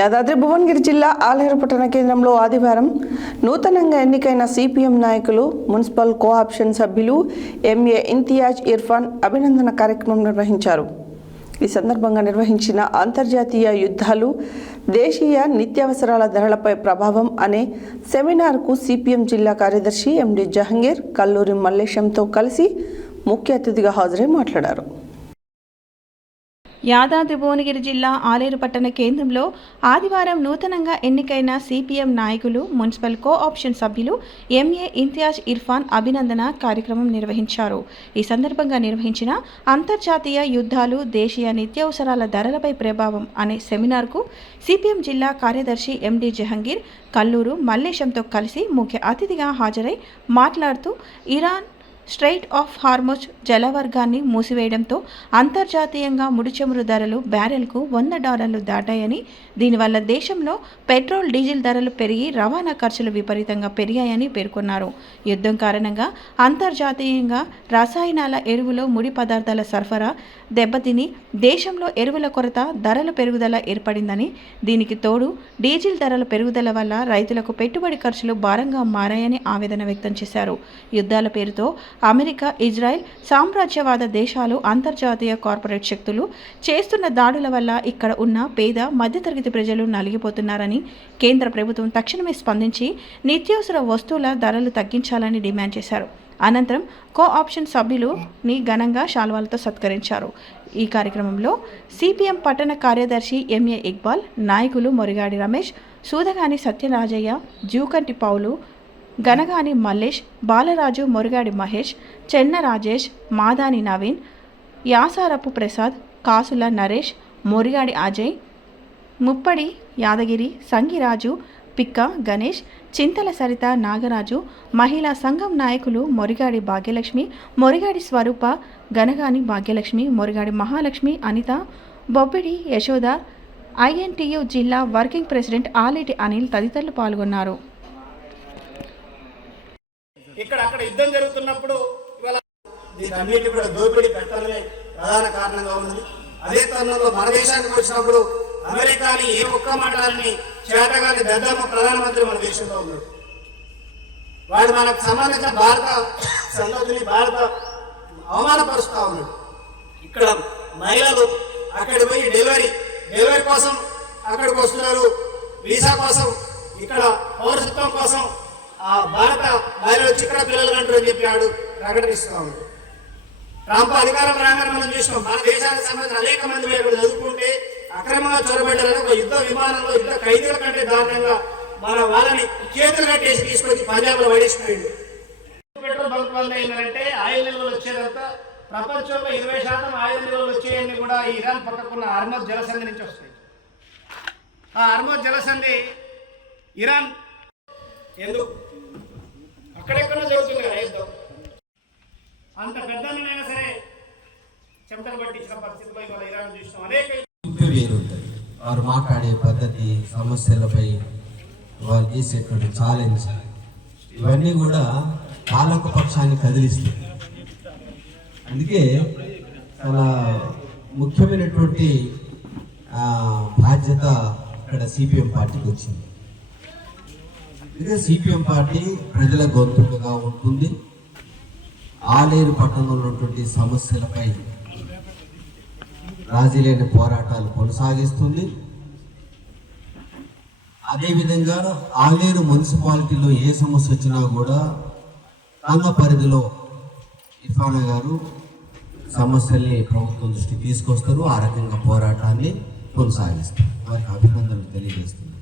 యాదాద్రి భువనగిరి జిల్లా ఆలేరు పట్టణ కేంద్రంలో ఆదివారం నూతనంగా ఎన్నికైన సిపిఎం నాయకులు, మున్సిపల్ కోఆప్షన్ సభ్యులు ఎంఏ ఇంతియాజ్ ఇర్ఫాన్ అభినందన కార్యక్రమం నిర్వహించారు. ఈ సందర్భంగా నిర్వహించిన అంతర్జాతీయ యుద్ధాలు, దేశీయ నిత్యావసరాల ధరలపై ప్రభావం అనే సెమినార్కు సిపిఎం జిల్లా కార్యదర్శి ఎండి జహంగీర్ కల్లూరి మల్లేశంతో కలిసి ముఖ్య అతిథిగా హాజరై మాట్లాడారు. యాదాద్రి భువనగిరి జిల్లా ఆలేరు పట్టణ కేంద్రంలో ఆదివారం నూతనంగా ఎన్నికైన సిపిఎం నాయకులు, మున్సిపల్ కోఆప్షన్ సభ్యులు ఎంఏ ఇంతియాజ్ ఇర్ఫాన్ అభినందన కార్యక్రమం నిర్వహించారు. ఈ సందర్భంగా నిర్వహించిన అంతర్జాతీయ యుద్ధాలు, దేశీయ నిత్యావసరాల ధరలపై ప్రభావం అనే సెమినార్కు సిపిఎం జిల్లా కార్యదర్శి ఎండి జహంగీర్ కల్లూరు మల్లేశంతో కలిసి ముఖ్య అతిథిగా హాజరై మాట్లాడుతూ ఇరాన్ స్ట్రెయిట్ ఆఫ్ హార్మోజ్ జలవర్గాన్ని మూసివేయడంతో అంతర్జాతీయంగా ముడిచమురు ధరలు బ్యారెల్కు $100 దాటాయని, దీనివల్ల దేశంలో పెట్రోల్, డీజిల్ ధరలు పెరిగి రవాణా ఖర్చులు విపరీతంగా పెరిగాయని పేర్కొన్నారు. యుద్ధం కారణంగా అంతర్జాతీయంగా రసాయనాల, ఎరువులు, ముడి పదార్థాల సరఫరా దెబ్బతిని దేశంలో ఎరువుల కొరత, ధరల పెరుగుదల ఏర్పడిందని, దీనికి తోడు డీజిల్ ధరల పెరుగుదల వల్ల రైతులకు పెట్టుబడి ఖర్చులు భారంగా మారాయని ఆవేదన వ్యక్తం చేశారు. యుద్ధాల పేరుతో అమెరికా, ఇజ్రాయెల్, సామ్రాజ్యవాద దేశాలు, అంతర్జాతీయ కార్పొరేట్ శక్తులు చేస్తున్న దాడుల వల్ల ఇక్కడ ఉన్న పేద, మధ్యతరగతి ప్రజలు నలిగిపోతున్నారని, కేంద్ర ప్రభుత్వం తక్షణమే స్పందించి నిత్యావసర వస్తువుల ధరలు తగ్గించాలని డిమాండ్ చేశారు. అనంతరం కోఆప్షన్ సభ్యులుని ఘనంగా శాల్వాలతో సత్కరించారు. ఈ కార్యక్రమంలో సిపిఎం పట్టణ కార్యదర్శి ఎంఏ ఇక్బాల్, నాయకులు మొరిగాడి రమేష్, సూదగాని సత్యరాజయ్య, జూకంటి పౌలు, గనగాని మల్లేష్, బాలరాజు, మొరిగాడి మహేష్, చెన్న రాజేష్, మాదాని నవీన్, యాసారపు ప్రసాద్, కాసుల నరేష్, మొరిగాడి అజయ్, ముప్పడి యాదగిరి, సంగిరాజు, పిక్క గణేష్, చింతల సరిత, నాగరాజు, మహిళా సంఘం నాయకులు మొరిగాడి భాగ్యలక్ష్మి, మొరిగాడి స్వరూప, గనగాని భాగ్యలక్ష్మి, మొరిగాడి మహాలక్ష్మి, అనిత, బొబ్బిడి యశోద, ఐఎన్టీయు జిల్లా వర్కింగ్ ప్రెసిడెంట్ ఆలేటి అనిల్ తదితరులు పాల్గొన్నారు. ఇక్కడ అక్కడ యుద్ధం జరుగుతున్నప్పుడు ఇవాళ దీన్ని కూడా దోపిడీ పెట్టడమే ప్రధాన కారణంగా ఉన్నది. అదే తరుణంలో మన దేశానికి వచ్చినప్పుడు అమెరికాని ఏ ఒక్క మాటలని చేతగాని దద్దమ్మ ప్రధానమంత్రి మన దేశంలో ఉన్నాడు. వాడు మనకు సంబంధించిన భారత సంగతిని అవమానపరుస్తూ ఉన్నాడు. ఇక్కడ మహిళలు అక్కడికి పోయి డెలివరీ కోసం అక్కడికి వస్తున్నారు, వీసా కోసం, ఇక్కడ పౌరసత్వం కోసం ఆ భారత మహిళలు చిక్కడ పిల్లలు అంటారు అని చెప్పి ఆడు ప్రకటిస్తూ ఉన్నాడు. ట్రంప్ అధికారం రాగానే మనం చూసినాం, మన దేశానికి సంబంధించిన అనేక మంది ఇక్కడ చదువుకుంటే అక్రమంగా చొరబడ్డారని ఒక యుద్ధ విమానంలో యుద్ధ ఖైదీల కంటే దారుణంగా మన వాళ్ళని చేతులు కట్టేసి తీసుకొచ్చి పంజాబ్లో పడేసిపోయింది. పెట్రోల్ బంక్ వల్ల ఏంటంటే ఆయిల్ నిల్వలు వచ్చేదంతా ప్రపంచంలో 20% ఆయిల్ నిల్వలు వచ్చేయన్నీ కూడా ఇరాన్ పక్కకున్న హార్మోజ్ జలసంధి నుంచి వస్తాయి. ఆ హార్మోజ్ జలసంధి ఇరాన్ ఎందుకు అక్కడెక్కడో జరుగుతుంది కదా యుద్ధం, అంత పెద్దనైనా సరే చెమటలు పట్టించిన పరిస్థితిలో ఇవాళ ఇరాన్ చూసినాం. అనేక వేరుంటాయి వారు మాట్లాడే పద్ధతి, సమస్యలపై వాళ్ళు చేసేటువంటి ఛాలెంజ్, ఇవన్నీ కూడా పాలక పక్షాన్ని కదిలిస్తాయి. అందుకే చాలా ముఖ్యమైనటువంటి బాధ్యత ఇక్కడ సిపిఎం పార్టీకి వచ్చింది. ఇదే సిపిఎం పార్టీ ప్రజల గొంతుకగా ఉంటుంది. ఆలేరు పట్టణంలో ఉన్నటువంటి సమస్యలపై రాజీ లేని పోరాటాలు కొనసాగిస్తుంది. అదేవిధంగా ఆలేరు మున్సిపాలిటీలో ఏ సమస్య వచ్చినా కూడా రంగ పరిధిలో ఇర్ఫాన్ గారు సమస్యల్ని ప్రభుత్వం దృష్టికి తీసుకొస్తారు. ఆ రకంగా పోరాటాన్ని కొనసాగిస్తారు. వారికి అభినందనలు తెలియజేస్తున్నారు.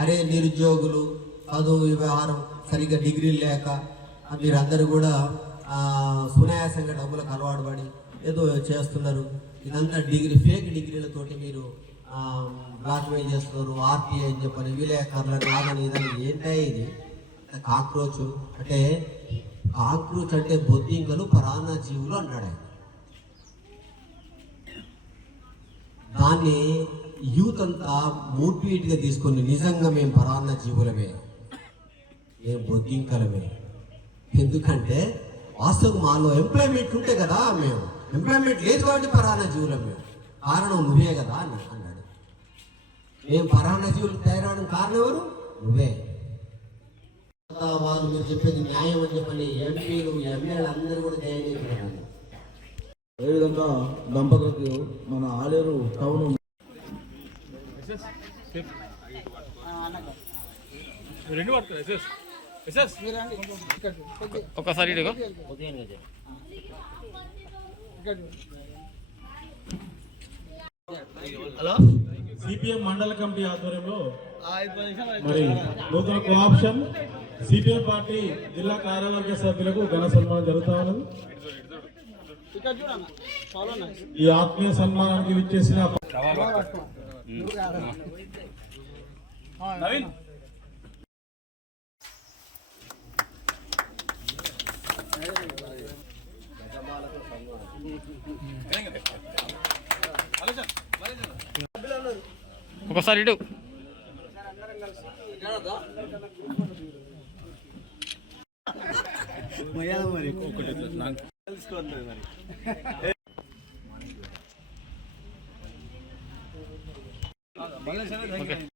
అరే నిరుద్యోగులు, చదువు వ్యవహారం సరిగ్గా డిగ్రీలు లేక మీరందరూ కూడా సునాయాసంగా డబ్బులకు అలవాటు పడి ఏదో చేస్తున్నారు. ఇదంతా ఫేక్ డిగ్రీలతోటి మీరు బ్లాక్మెయిల్ చేస్తున్నారు. ఆర్టీఐ అని చెప్పని, విలేకరులను ఆదని ఇదని. ఏంటంటే ఇది కాక్రోచ్ అంటే, కాక్రోచ్ అంటే బొద్దింకలు, పరాన్న జీవులు అన్నాడు. దాన్ని యూత్ అంతా మోటివేట్గా తీసుకొని నిజంగా మేము పరాన్న జీవులమే, మేము బొద్దింకలమే. ఎందుకంటే వాస్తవం మాలో ఎంప్లాయ్మెంట్ ఉంటే కదా, మేము ఎంప్లాయ్మెంట్ లేదు కాబట్టి పరాన్న జీవులం మేము. కారణం నువ్వే కదా అన్నాడు. మేము పరాన్నజీవులు తయారవడం కారణం ఎవరు? నువ్వే. వాళ్ళు మీరు చెప్పేది న్యాయం అని చెప్పని ఎంపీలు ఎమ్మెల్యేలు అందరూ కూడా న్యాయం. అదేవిధంగా దంపతులకు మన ఆలేరు టౌన్ ఒకసారి సిపిఎం మండల కమిటీ ఆధ్వర్యంలో మరి నూతన కోఆప్షన్ సిపిఎం పార్టీ జిల్లా కార్యవర్గ సభ్యులకు ఘన సన్మానం జరుగుతా ఉన్నది. ఈ ఆత్మీయ సన్మానానికి విచ్చేసిన నవీన్ ఒకసారి ఇటు మరి